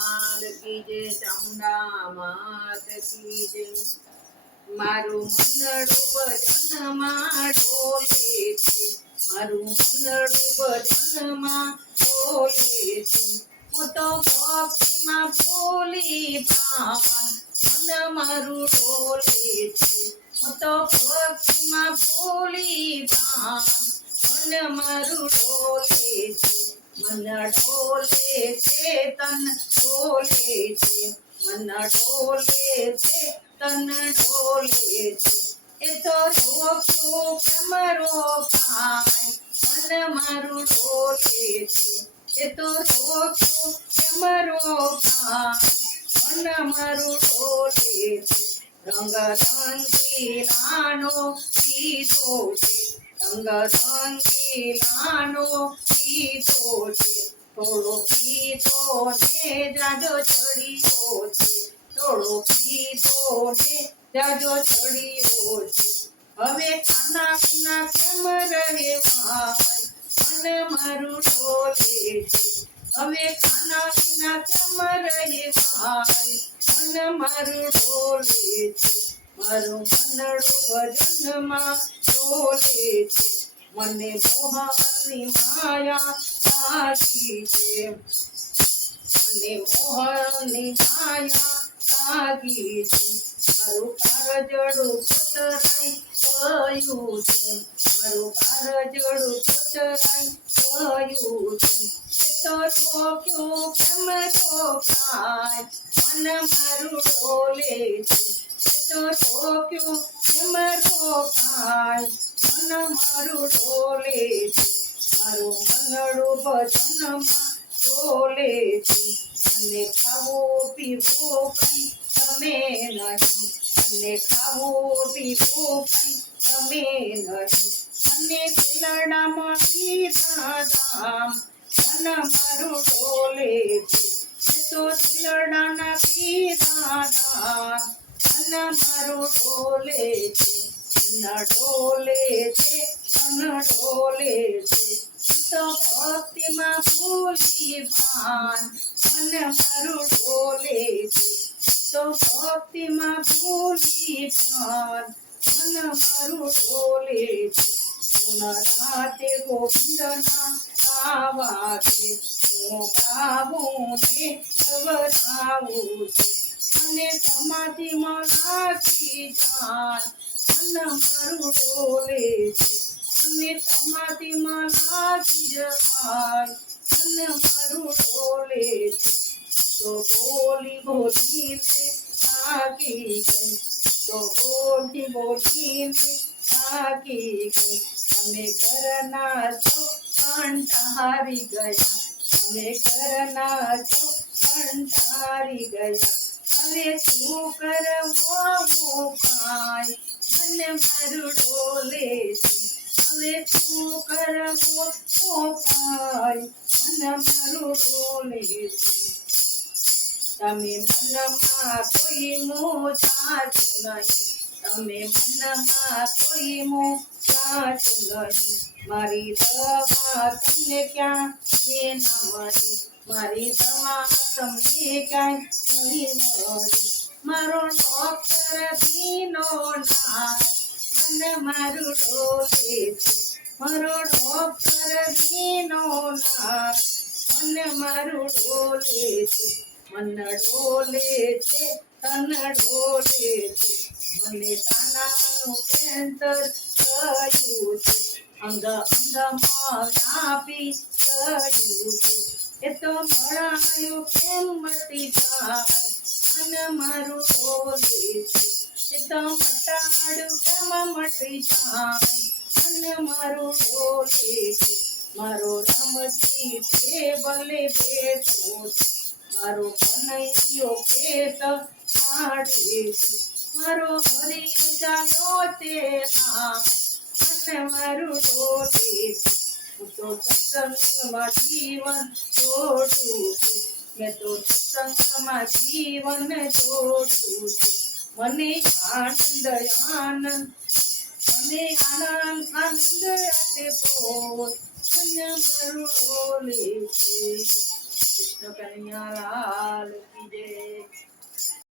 માલ કી ચામુંડા, માત કી જય મારું મંડળું ભજનમાં ડોલે છે મારું મંડળું ભજનમાં ડોલે છે હું તો ભક્તિમાં ફૂલી પાન મન મારું ડોલે છે હું તો ભક્તિમાં ફૂલી પાન મન મારું ડોલે છે મન ડોલે છે, તન ડોલે છે મન ડોલે છે, તન ડોલે છે. એ તો રોક્યું કેમ રોકાય મન મારું ડોલે છે. એ તો રોક્યું કેમ રોકાય મન મારું ડોલે છે. રંગ રંગીલાનો કીધો છે. હવે ખાના પીના કેમ રહેવાય મને મારું ડોલે છે. હવે ખાના પીના કેમ રહેવાય મન મારું ડોલે છે. મારું મનડું ભજનમાં ડોલે છે. મને મોહનની માયા લાગી છે. મને મોહનની માયા લાગી છે. મારું કારજડું પુતરાઈ ગયું છે. મારું કારજડું પુતરાઈ ગયું છે. તો રોક્યું કેમ રોકાય? મન મારું ડોલે છે. રોક્યું કેમ મન મારું ડોલે છે મારું ભજનમાં ડોલે છે તમે નથી અને ખાવું પીવું કઈ અને મારું ડોલે છે તો દિલડાના કીધા ધામ મન મારું ડોલે છે ડોલે છે મન ડોલે છે તો ભક્તિમાં ભૂલી ભાન મન મારું ડોલે છે તો ભક્તિમાં ભૂલી ભાન મન મારું ડોલે છે રાતે ગોવિંદના ગાવા છે હું ગાવું છે ગવરાવું છે અને સમાધિમાં લાગી જાન મન મારું બોલે છે. અને સમાધિમાં લાગી જાય મન મારું બોલે છે. તો બોલી બોલીને થાકી ગઈ. તો બોલી બોલીને થાકી ગઈ. તમે ઘરના છો કંટારી ગયા. તમે ઘરના છો કંટારી ગયા. હવે શું કરવો મોકાય? મને મારું ડોલે છે. હવે શું કરવો મોકાય? મને મારું ડોલે છે. તમે મનમાં કોઈ મોજાતું નહીં. તમે મનમાં કોઈ મોજાતું નહીં મારી દવા તમને ક્યાં એ ન મારી દવા તમને ક્યાંય નહીં મારો ડોક્ટર ભીનો નાથ મને મારું ડોલે છે મારો ડોક્ટર ભીનો ના મને મારું ડોલે છે મન ડોલે છે તન ડોલે છે મને તાનાનું કેન્સર થયું છે અંગ અંગમાં વ્યાપી ગયું છે એ તો મળાયું કેમ મટી જાય મન મારું બોલે છે એ તો મટાડું કેમ મટી જાય મન મારું બોલે છે મારો રમતી ટેબલે બેઠો છે મારો કનૈયો પેટ કાઢે છે મારો હરી જાયો તે હાથ અને મારું છે હું તો સત્સંગમાં જીવન છે. મેં તો સત્સંગમાં જીવન જોડું છે. મને આનંદ આનંદ, મને આનંદ આનંદ રાતે બોલ મને મારું બોલે છે. કૃષ્ણ કન્યા લાલ